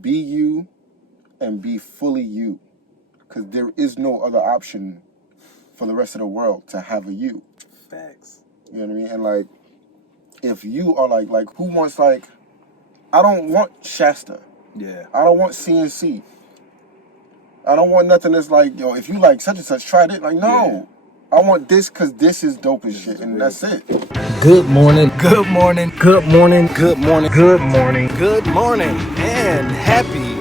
be you and be fully you. Because there is no other option for the rest of the world to have a you. Facts. You know what I mean? And like, if you are like who wants I don't want Shasta. Yeah. I don't want CNC. I don't want nothing that's like, yo, if you like such and such, try it. Like, no. Yeah. I want this because this is dope as shit, and that's it. Good morning. Good morning. Good morning. Good morning. Good morning. Good morning. And happy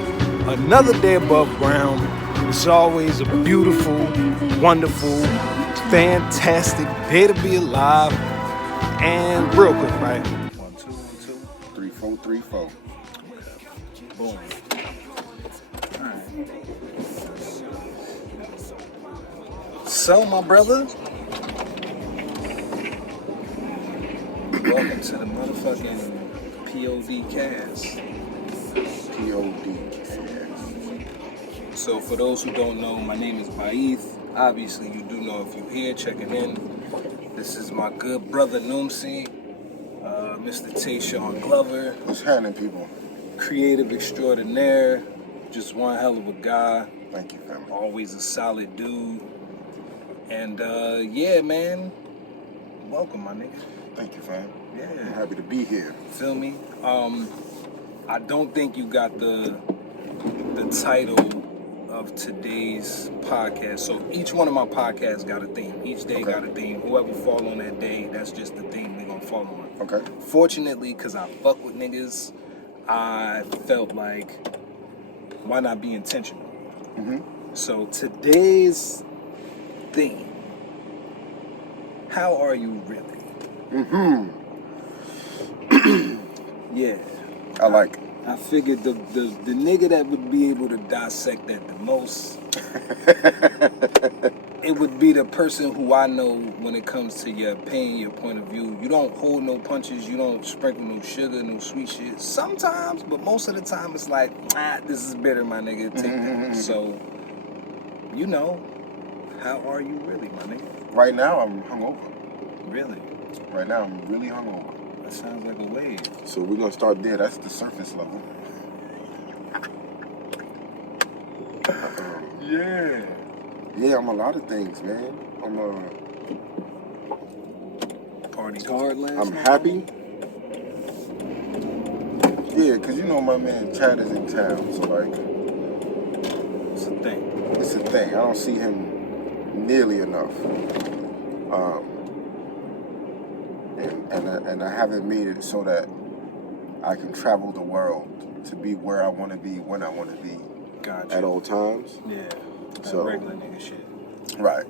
another day above ground. It's always a beautiful, wonderful, fantastic day to be alive. And real quick, right? 1, 2, 1, 2. 3, 4, 3, 4. Boom. Alright. So, my brother, welcome to the motherfucking POD cast. POD. So, for those who don't know, my name is Baa-ith. Obviously, you do know if you're here checking in. This is my good brother Noomsi, Mr. Tehsuan Glover. What's happening, people? Creative extraordinaire, just one hell of a guy. Thank you, family. Always a solid dude. And yeah, man, welcome, my nigga. Thank you, fam. Yeah. I'm happy to be here. Feel me? I don't think you got the title of today's podcast. So each one of my podcasts got a theme. Each day got a theme. Whoever fall on that day, that's just the theme we gonna fall on. Okay. Fortunately, because I fuck with niggas, I felt like, why not be intentional? Mm-hmm. So today's theme, how are you really? Mm-hmm. Yeah. I like it. I figured the nigga that would be able to dissect that the most, it would be the person who I know when it comes to your opinion, your point of view. You don't hold no punches, you don't sprinkle no sugar, no sweet shit. Sometimes, but most of the time it's like, this is bitter, my nigga, take that. So, you know, how are you really, my nigga? Right now, I'm hungover. Really? Right now, I'm really hungover. That sounds like a wave. So we're going to start there. That's the surface level. Yeah. Yeah, I'm a lot of things, man. I'm Party hard last I'm night? happy. Yeah, because you know my man Chad is in town, so like, It's a thing. it's a thing. I don't see him nearly enough. And I haven't made it so that I can travel the world to be where I want to be, when I want to be, Gotcha. at all times. Yeah. That So- regular nigga shit. Right.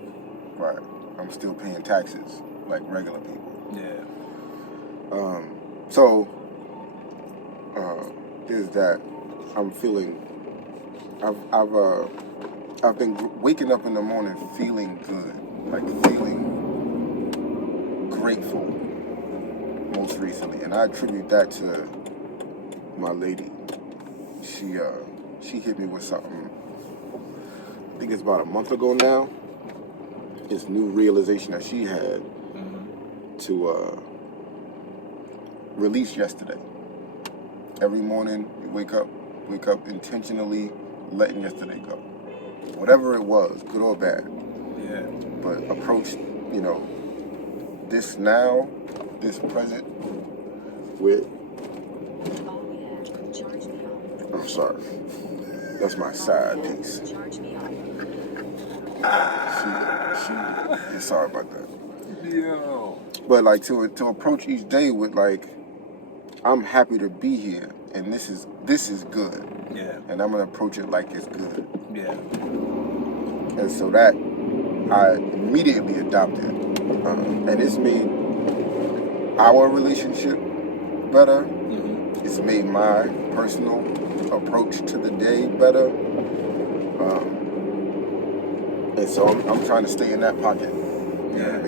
I'm still paying taxes like regular people. Yeah. So is that I'm feeling. I've been waking up in the morning feeling good, like feeling grateful. Most recently, and I attribute that to my lady. She hit me with something. I think it's about a month ago now. This new realization that she had to release yesterday. Every morning you wake up intentionally letting yesterday go. Whatever it was, good or bad. Yeah. But approach, this present with, I'm sorry, that's my side piece. Sorry about that. Yo. But like to approach each day with like, I'm happy to be here, and this is good. Yeah. And I'm gonna approach it like it's good. Yeah. And so that I immediately adopted, and it's made our relationship better. Mm-hmm. It's made my personal approach to the day better. And so I'm trying to stay in that pocket. You know what I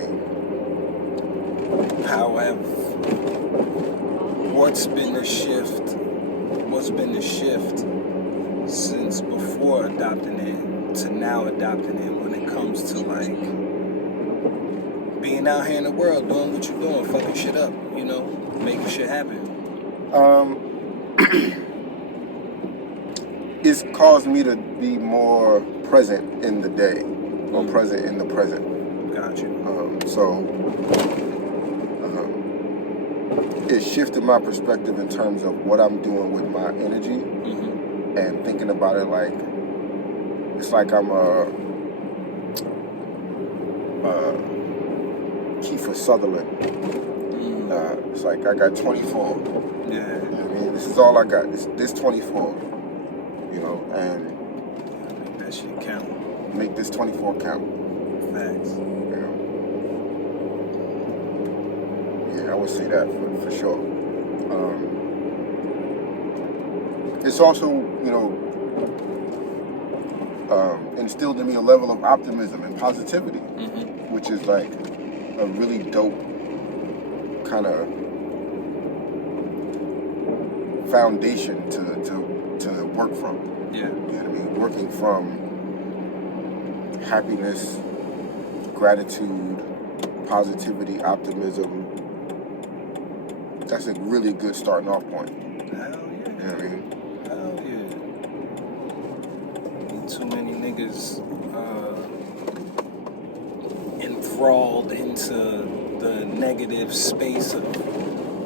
mean? However, what's been the shift since before adopting it to now adopting it when it comes to like being out here in the world, doing what you're doing, fucking shit up, making shit happen? it's caused me to be more present in the day, or present in the present. Got you. It shifted my perspective in terms of what I'm doing with my energy, and thinking about it like it's like I'm Kiefer Sutherland. It's like I got 24. Yeah. You know what I mean, this is all I got. This 24. You know, and make that shit count. Make this 24 count. Facts. You know. Yeah, I would say that for sure. It's also, you know, instilled in me a level of optimism and positivity, which is like a really dope kind of foundation to work from. Yeah. You know what I mean? Working from happiness, gratitude, positivity, optimism. That's a really good starting off point. Hell yeah. You know what I mean? Hell yeah. Ain't too many niggas enthralled into the negative space of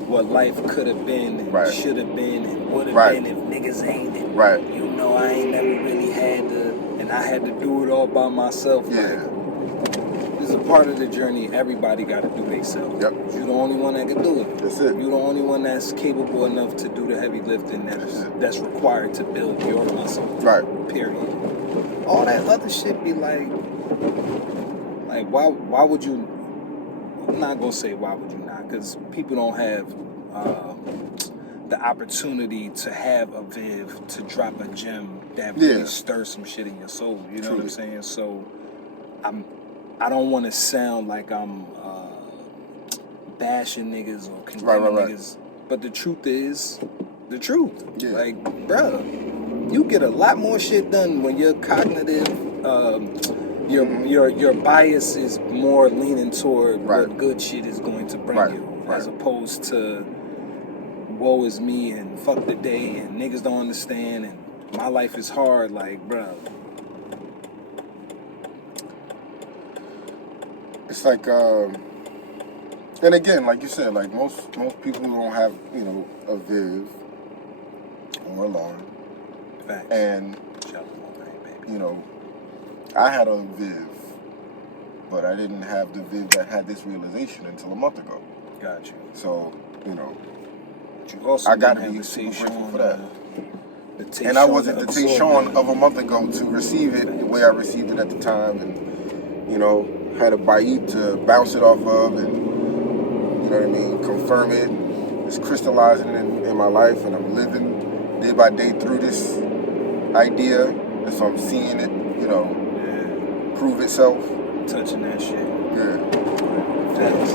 what life could have been and should have been and would have been if niggas ain't it. Right. You know, I ain't never really had to, and I had to do it all by myself. Yeah. Like, this is a part of the journey. Everybody got to do themselves. Yep. You're the only one that can do it. That's it. You're the only one that's capable enough to do the heavy lifting that's required to build your muscle. Right. Period. All that other shit be like why would you? I'm not gonna say why would you not, because people don't have the opportunity to have a Viv to drop a gem that really stirs some shit in your soul. You know what I'm saying? So I don't want to sound like I'm bashing niggas or condemning niggas, but the truth is the truth. Yeah. Like, bro, you get a lot more shit done when your cognitive, your bias is more leaning toward what good shit is going to bring you, as opposed to woe is me and fuck the day and niggas don't understand and my life is hard. Like, bro. It's like, and again, like you said, like most people who don't have, you know, a Viv or a Lauren. Facts. And, you know, I had a Viv, but I didn't have the Viv that had this realization until a month ago. Got you. So, you know, you also I got to be super grateful for that. And I wasn't the Tehsuan of a month ago to receive it the way I received it at the time, and, you know, had a Baa-ith to bounce it off of, and, you know what I mean, confirm it. It's crystallizing in my life, and I'm living day by day through this idea, and so I'm seeing it, you know, prove itself. Touching that shit. Yeah. Facts.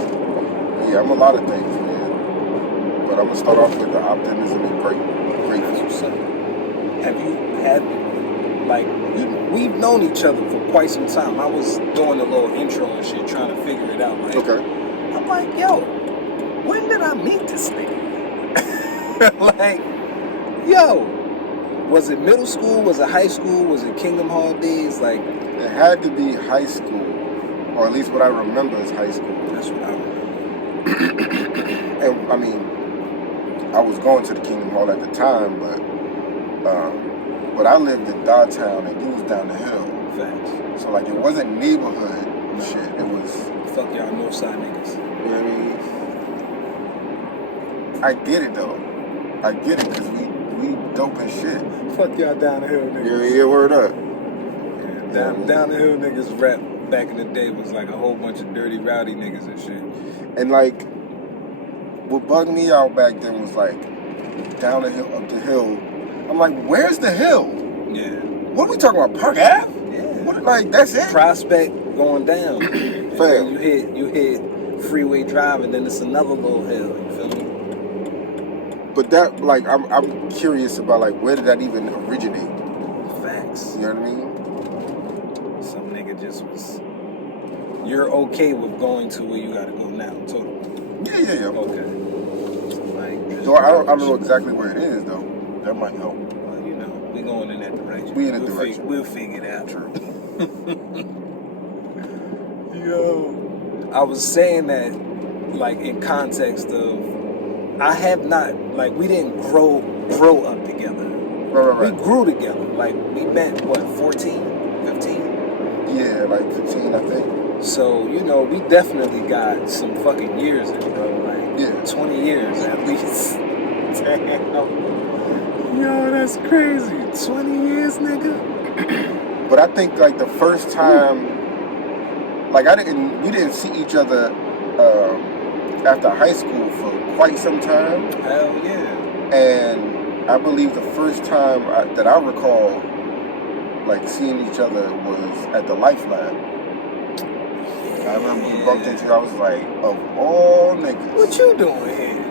Yeah, I'm a lot of things, man. But I'm gonna start off with the optimism and grateful. Have you had, like, we've known each other for quite some time. I was doing a little intro and shit, trying to figure it out. Like, I'm like, yo, when did I meet this nigga? Like, yo, was it middle school? Was it high school? Was it Kingdom Hall days? Like, it had to be high school, or at least what I remember is high school. That's what I remember. And I mean, I was going to the Kingdom Hall at the time, but I lived in Dogtown and you was down the hill. Facts. So like, it wasn't neighborhood shit. It was fuck y'all Northside niggas. You know what I mean? I get it though. I get it because we dope as shit. Fuck y'all down the hill niggas. Yeah, word up. Yeah, down the hill niggas rap back in the day was like a whole bunch of dirty, rowdy niggas and shit. And like, what bugged me out back then was like, down the hill, up the hill. I'm like, where's the hill? Yeah. What are we talking about? Park Ave? Yeah. What, like, that's it? Prospect going down. Fam. You hit Freeway Drive and then it's another little hill. You feel me? But that, like, I'm curious about like, where did that even originate? Facts. You know what I mean? Some nigga just was. You're okay with going to where you gotta go now, totally. Yeah. Okay. So like, so I don't know exactly where it is though. That might help. Well, you know, we going in that direction. We in a direction. We'll figure it out. True. Yo, I was saying that, like, in context of, I have not, like, we didn't grow up together. Right. We grew together. Like, we met, what, 14, 15? Yeah, like 15, I think. So, you know, we definitely got some fucking years in, bro. Like, Yeah. 20 years at least. Damn. Yo, that's crazy. 20 years, nigga? But I think, like, the first time, like, we didn't see each other after high school for quite some time. Hell yeah. And I believe the first time that I recall, like, seeing each other was at the Life Lab. I remember we bumped into you. I was like, of all niggas. What you doing here?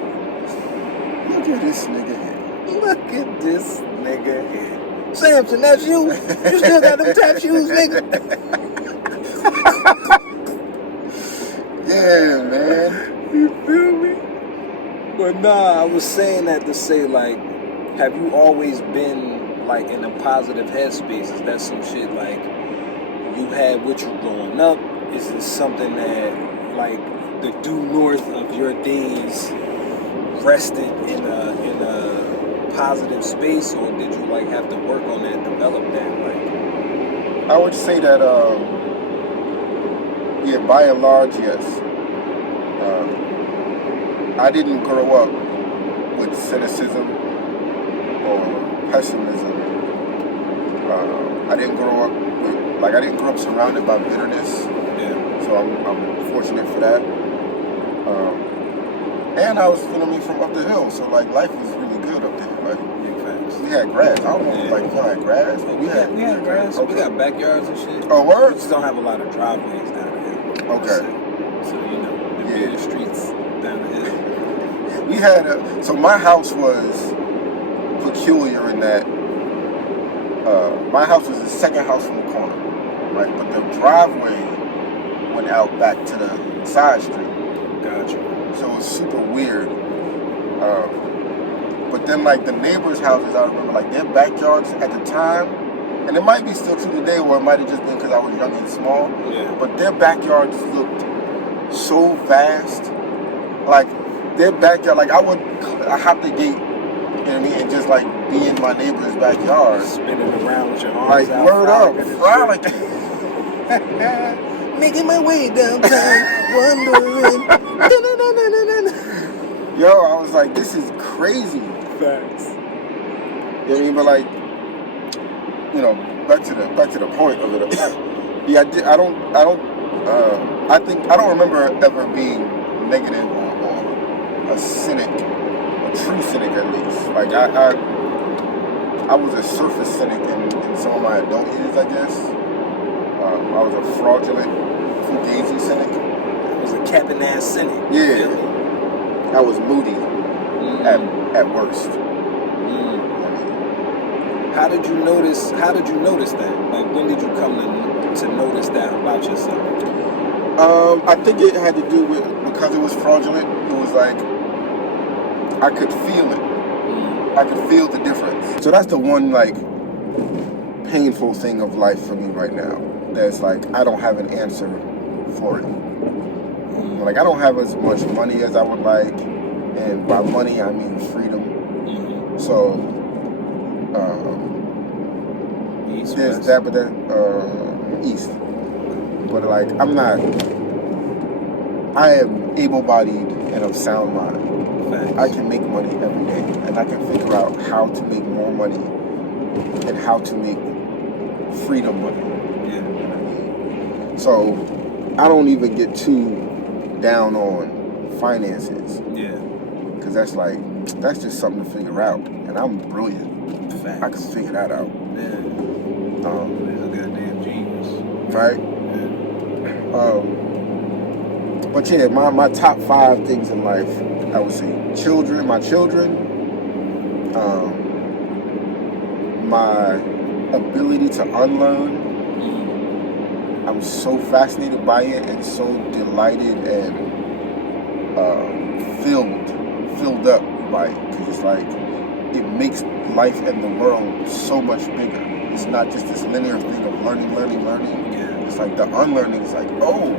Look at this nigga here. Look at this nigga here. Samson, that's you? You still got them tap shoes, nigga? Yeah, man. You feel me? But nah, I was saying that to say, like, have you always been, like, in a positive headspace? Is that some shit, like, you had with you growing up? Is it something that, like, the due north of your days rested in a positive space, or did you, like, have to work on that, develop that? Like, I would say that, yeah, by and large, yes. I didn't grow up with cynicism or pessimism. I didn't grow up surrounded by bitterness. yeah. So I'm fortunate for that. And I was, from up the hill, so, like, life was really good up there. Like, Big facts. we had grass. I don't know if, like, y'all had grass, but We had grass. Okay. We got backyards and shit. Oh, word? We just don't have a lot of driveways down the hill. Okay. So you know, the bigger streets down the hill. We had so my house was peculiar in that my house was the second house from the corner, right? But the driveway went out back to the side street. Gotcha. So it was super weird. But then, like, the neighbors' houses, I remember, like, their backyards at the time, and it might be still to today, or it might have just been because I was young and small, Yeah. but their backyards looked so vast. Like, their backyard, like, I hop the gate, you know what I mean, and just, like, be in my neighbor's backyard. Spinning around with your arms Like, out. word up, frolic. Making my way downtown, wondering. Yo, I was like, this is crazy. Facts. You know what I mean? But, like, back to the point of it. Yeah, I don't remember ever being negative or a cynic, a true cynic at least. Like, I was a surface cynic in some of my adult years, I guess. I was a fraudulent, fugazi cynic. It was a capping ass cynic. Yeah. I was moody at worst. How did you notice that? Like, when did you come to notice that about yourself? I think it had to do with, because it was fraudulent, it was like, I could feel it. I could feel the difference. So that's the one, like, painful thing of life for me right now. That's like, I don't have an answer for it. Like, I don't have as much money as I would like, and by money I mean freedom. So East, there's west? that, but that east. But, like, I am able-bodied and of sound mind. Facts. I can make money every day, and I can figure out how to make more money and how to make freedom money. Yeah. So I don't even get too down on finances. Yeah. Because that's just something to figure out. And I'm brilliant. Facts. I can figure that out. Yeah. He's a goddamn genius. Right? Yeah. But yeah, my top 5 things in life, I would say my children, my ability to unlearn. I'm so fascinated by it and so delighted and filled up by it, because it's like, it makes life and the world so much bigger. It's not just this linear thing of learning. Yeah. It's like the unlearning is like, oh,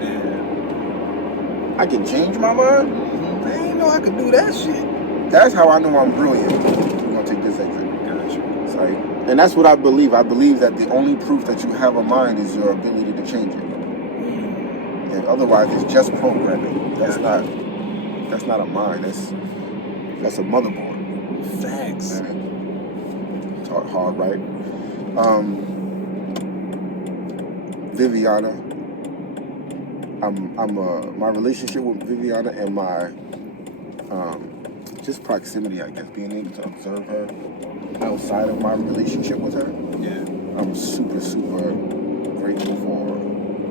Yeah. I can change my mind? Mm-hmm. I didn't know I could do that shit. That's how I know I'm brilliant. We're going to take this exit. Gotcha. It's like, and that's what I believe. I believe that the only proof that you have a mind is your ability to change it. And otherwise, it's just programming. That's not a mind. That's a motherboard. Facts. And talk hard, right? Viviana. My relationship with Viviana and my just proximity, I guess, being able to observe her outside of my relationship with her. Yeah. I'm super, super grateful for her.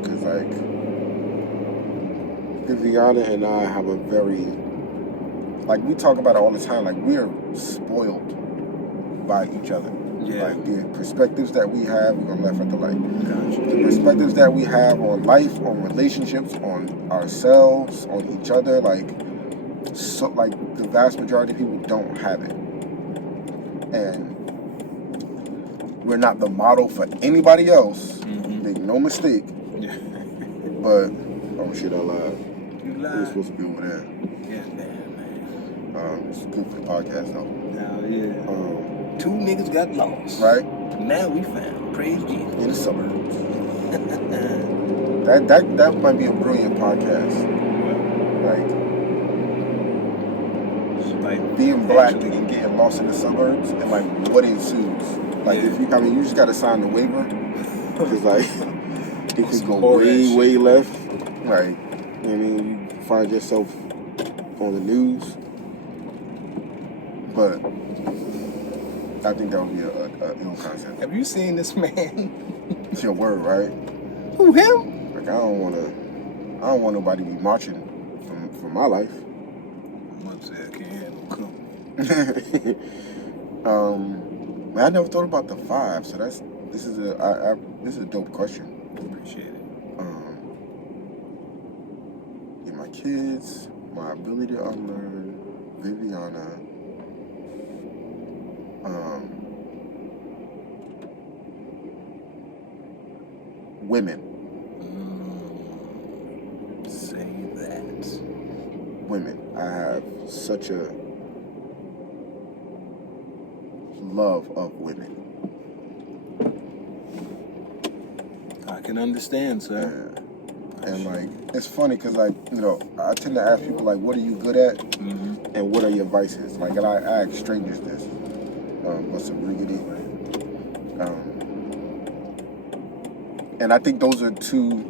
Because, like, Viviana and I have a very, like, we talk about it all the time, like, we're spoiled by each other. Yeah. Like, the perspectives that we have, we're going to left at the light. Gotcha. The perspectives that we have on life, on relationships, on ourselves, on each other, like, so, like, the vast majority of people don't have it. And we're not the model for anybody else. Mm-hmm. Make no mistake. Yeah. But, oh shit, I lied. You We're lied. supposed to be over there. Yeah, man. It's good for the podcast, though. Hell yeah. Two niggas got lost. Right? Now we found. Praise Jesus. In the suburbs. that might be a brilliant podcast. Like being black and getting lost in the suburbs and like what ensues. Like if you just gotta sign the waiver. Because like it could go way left. Like, I mean, you find yourself on the news. But I think that would be a ill concept. Have you seen this man? It's your word, right? Who, him? Like I don't want nobody to be marching for my life. I can't handle Man, I never thought about the 5, so this is a dope question. Appreciate it. Yeah, my kids, my ability to unlearn, Viviana, women. Say that. Women. I have such a love of women. I can understand, sir. Yeah. And like, it's funny because like, you know, I tend to ask people like, what are you good at? Mm-hmm. And what are your vices? Like, and I ask strangers this. What's a riggedy? And I think those are two,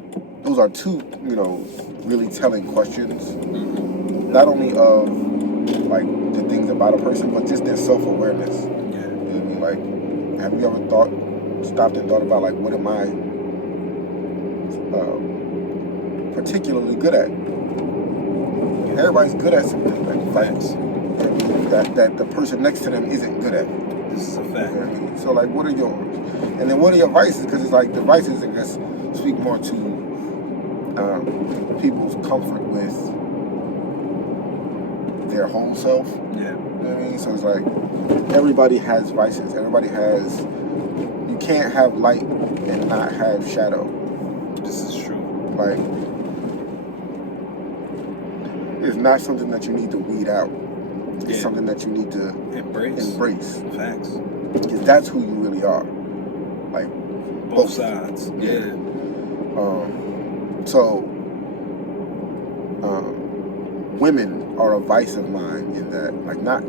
you know, really telling questions. Mm-hmm. Not only of like the things about a person, but just their self-awareness. Yeah. You know what I mean? Like, have you ever stopped and thought about like, what am I particularly good at? Everybody's good at something. Like that the person next to them isn't good at. This is a fact. You know what I mean? So like, what are yours? And then what are your vices? Because it's like the vices, I guess, speak more to people's comfort with their whole self. Yeah. You know what I mean? So it's like everybody has vices. Everybody has. You can't have light and not have shadow. This is true. Like, it's not something that you need to weed out. It's something that you need to embrace. Facts. Because that's who you really are. Like both sides. Yeah. Women are a vice of mine in that, like, not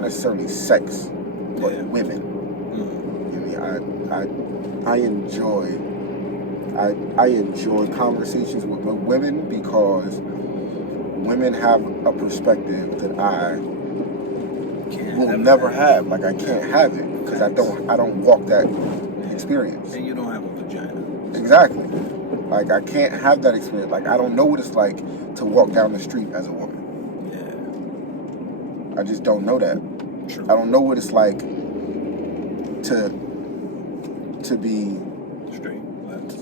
necessarily sex, but women. Mm-hmm. I mean, I enjoy conversations with women because women have a perspective that I will never have. Like, I can't have it because I don't walk that experience. And you don't have a vagina. Exactly. Like, I can't have that experience. Like, I don't know what it's like to walk down the street as a woman. Yeah. I just don't know that. True. I don't know what it's like to be straight.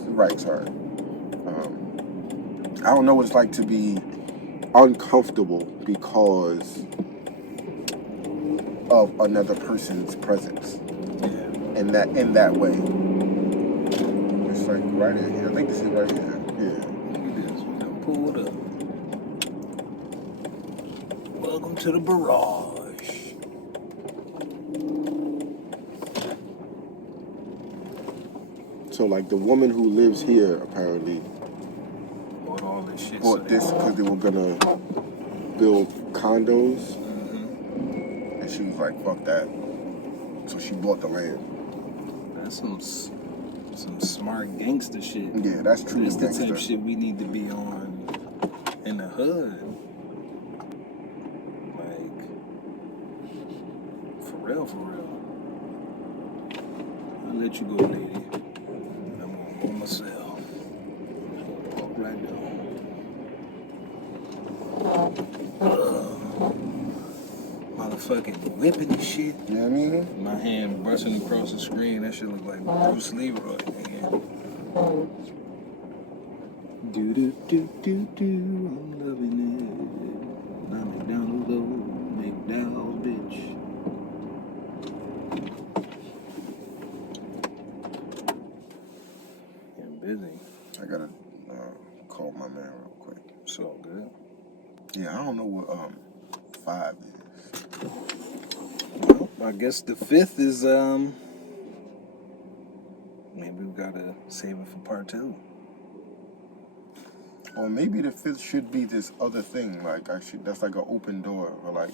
Right, sorry. I don't know what it's like to be uncomfortable because of another person's presence. Yeah. In that way. It's like right in here. I think this is right here. Yeah. Look at this. We done pulled up. Welcome to the barrage. So like the woman who lives here apparently Bought all this shit. bought this because they were gonna build condos, and she was like, "Fuck that." So she bought the land. That's some smart gangster shit. Yeah, that's true. That's the gangster. type of shit we need to be on in the hood. Like, for real, for real. I'll let you go, lady. I'm gonna go myself. Walk right down. Motherfucking whipping and shit. You know what I mean? My hand brushing across the screen. That shit look like Bruce Leroy, nigga. Do do do do do. I'm loving it. I'm McDonald's though. McDowell, bitch. Getting busy. I gotta call my man real quick. It's all good. Yeah, I don't know what 5 is. Well, I guess the 5th is maybe we gotta save it for part 2. Or maybe the 5th should be this other thing. Like that's like an open door, or like,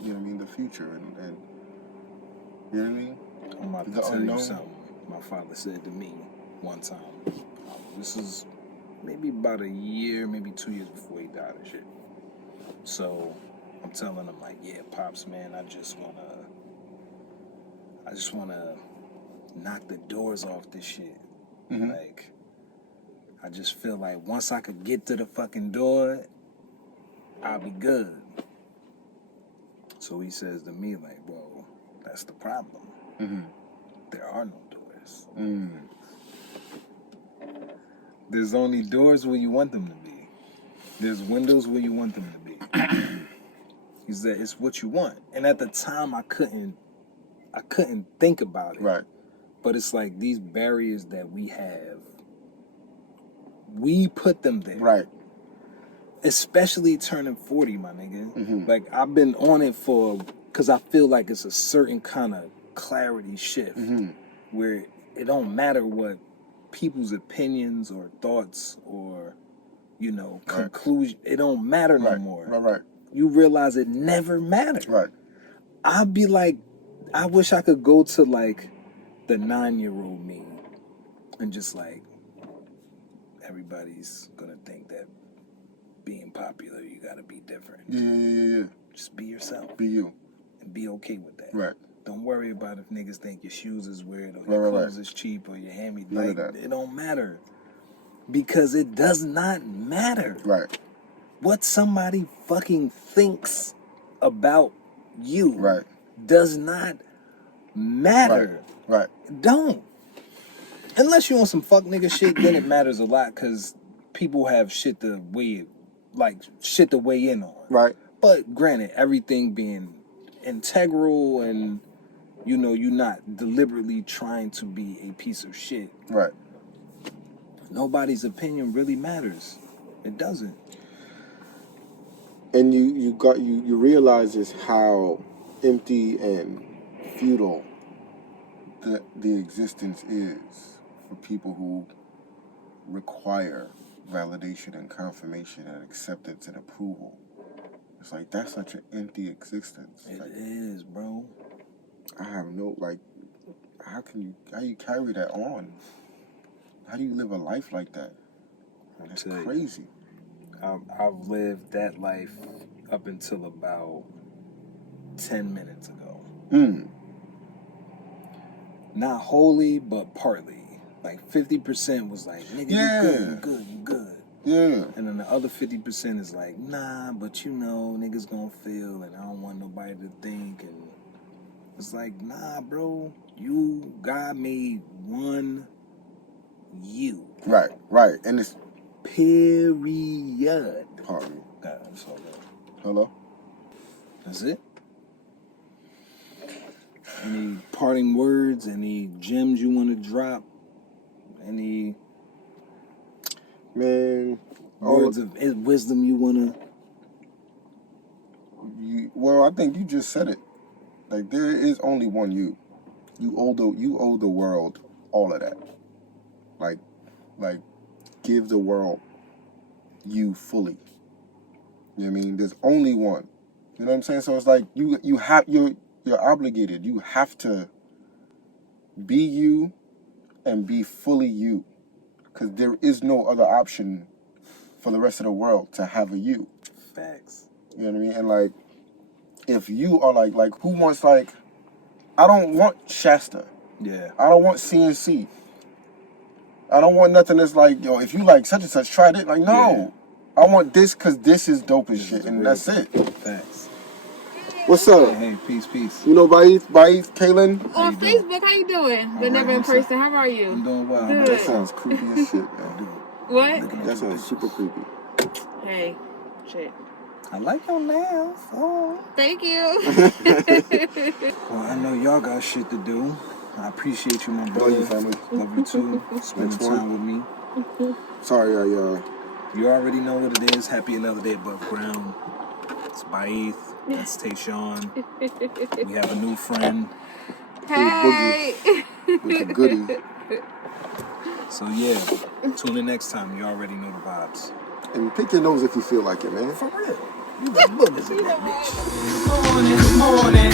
you know what I mean, the future and you know what I mean. I'm about to The tell unknown. you something my father said to me one time. This is maybe about a year, maybe 2 years before he died and shit. So I'm telling him like, yeah, Pops, man, I just wanna knock the doors off this shit. Mhm. Like, I just feel like once I could get to the fucking door, I'll be good. So he says to me like, well, that's the problem. Mhm. There are no doors. Mm. There's only doors where you want them to be. There's windows where you want them to be. He said it's what you want. And at the time I couldn't think about it. Right. But it's like these barriers that we have, we put them there. Right. Especially turning 40, my nigga. Mhm. Like I've been on it because I feel like it's a certain kind of clarity shift where it don't matter what people's opinions or thoughts or, you know, conclusion, it don't matter no more. Right. You realize it never mattered. Right. I'd be like, I wish I could go to like the 9-year-old me and just like, everybody's gonna think that being popular, you gotta be different. Yeah. Just be yourself. Be you. And be okay with that. Right. Don't worry about if niggas think your shoes is weird or Right, your right, clothes right. is cheap or your hand me. None Like, of that. it don't matter. Because it does not matter. Right. What somebody fucking thinks about you Right. does not matter. Right. Don't. Unless you on some fuck nigga shit, then it matters a lot because people have shit to weigh in on. Right. But granted, everything being integral and, you know, you're not deliberately trying to be a piece of shit. Right. Nobody's opinion really matters. It doesn't. And you realize just how empty and futile the existence is for people who require validation and confirmation and acceptance and approval. It's like that's such an empty existence. It like, is, bro. I have no how you carry that on? How do you live a life like that? It's crazy. I've lived that life up until about 10 minutes ago. Not wholly, but partly. Like 50% was like, nigga, you good. Yeah. And then the other 50% is like, nah, but you know, niggas gonna feel and I don't want nobody to think. And it's like, nah, bro, God made one you. Right. And it's period. pardon me. That's all good. Hello? That's it. Any parting words? Any gems you want to drop? Any words of wisdom you want to? Well, I think you just said it. Like, there is only one you. You owe the world all of that. Like, give the world you fully. You know what I mean? There's only one. You know what I'm saying? So it's like you're obligated. You have to be you and be fully you, because there is no other option for the rest of the world to have a you. Facts. You know what I mean? And like, if you are like who wants, like, I don't want Shasta. Yeah. I don't want CNC. I don't want nothing that's like, yo, if you like such and such, try it. Like, no. Yeah. I want this because this is dope as shit, and that's it. Thanks. What's up? Hey, peace. You know Baa-ith, Kaylin? On Facebook, how you doing? But never in person. How are you? I'm doing well. Good. That sounds creepy as shit, man. What? That sounds super creepy. Hey, shit. I like your nails. Oh. Thank you. Well, I know y'all got shit to do. I appreciate you, my Love brother. you, family. Love you too. Spending time with me. Sorry, You already know what it is. Happy another day above ground. It's Baa-ith. That's Tehsuan. We have a new friend. Hey. with the goodie. So yeah, tune in next time. You already know the vibes. And pick your nose if you feel like it, man. For real. You got boogers in that bitch. Good morning.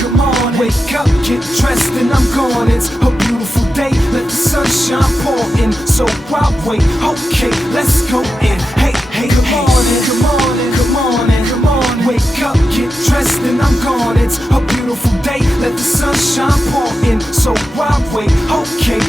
Wake up, get dressed, and I'm gone. It's a beautiful day. Let the sunshine pour in. So I'll wait. Okay, let's go in. Hey, good morning. Wake up, get dressed, and I'm gone. It's a beautiful day. Let the sunshine pour in. So I'll wait. Okay,